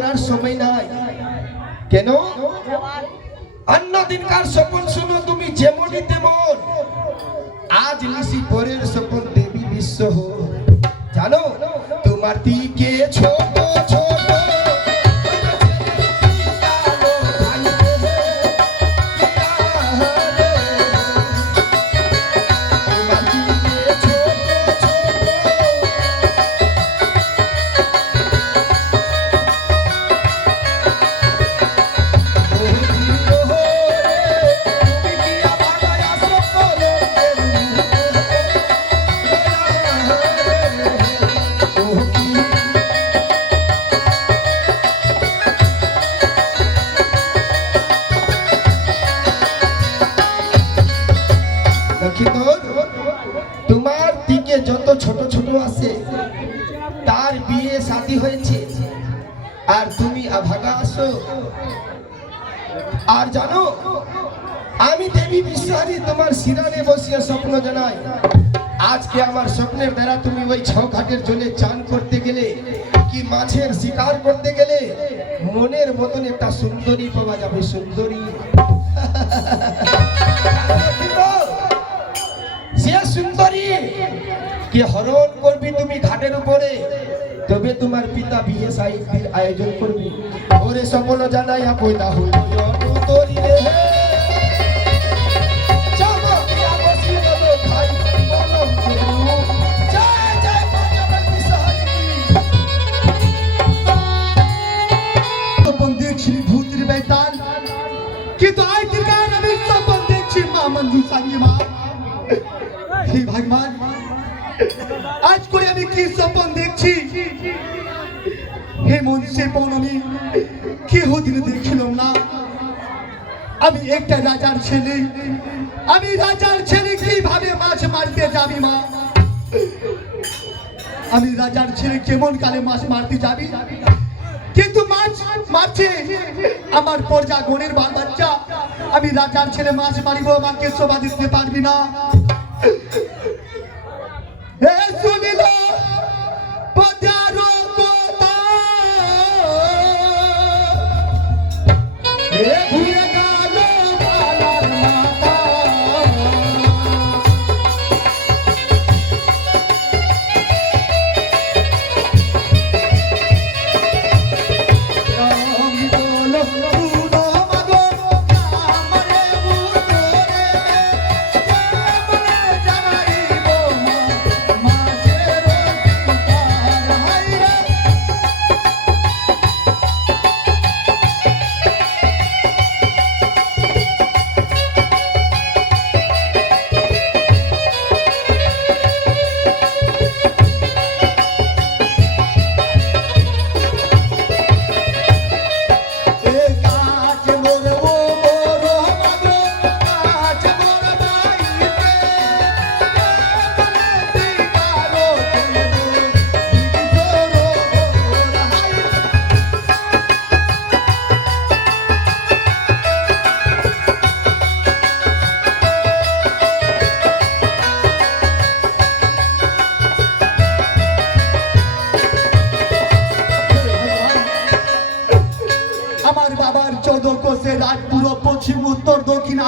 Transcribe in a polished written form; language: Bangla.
করার সময় নাই। কেন? অন্য দিনকার স্বপ্ন শুনো তুমি যেমনই তেমন, আজ নিশি পরের স্বপ্ন দেবী বিশ্ব হো। জানো তোমার দিকে ছোট ছোট তোমার দিকে যত ছোট ছোট আছে তার বিয়ে শাদী হয়েছে, আর তুমি আভাগা আসো। আর জানো আমি দেবী বিশ্বহারী তোমার শিরানে বসিয়ে স্বপ্ন জানাই। আজকে আমার স্বপ্নের দ্বারা তুমি ওই ছঘাটের জলে চান করতে গেলে কি মাছের শিকার করতে গেলে মনের মতন একটা সুন্দরী পাওয়া যাবে। সুন্দরী সে সুন্দরী কে হরণ করবি তুমি ঘাটের উপরে, তবে তোমার পিতা বিয়ে সাহিত্যের আয়োজন করবি। ওরে স্বপ্ন জানাইয়া পয়দা হইল তোরি রে ভূতের বেতাল, কিন্তু আজ দিনকার আমি স্বপ্ন দেখছি মা মঞ্জু সাঙ্গী মা। হে ভগবান, আজ করে আমি কি স্বপ্ন দেখছি? হে মনসে পৌর্ণমী, কেহ দিনে দেখিলাম না। আমি একটা রাজার ছেলে, আমি রাজার ছেলে কিভাবে মাছ মারতে যাবি মা? আমি রাজার ছেলে কেমন কালে মাছ মারতে যাবি? কিন্তু মাছ মারছে আমার প্রজা গণের বাল বাচ্চা। আমি রাজার ছেলে মাছ মারিব, আমাকে শোভা দিতে পারবি না। শুনিল পদারো কথা, ঘুরে গেল বালার মাথা। আমার বাবার 14 কোষে রাজ, পূর্ব, পশ্চিম, উত্তর, দক্ষিণ।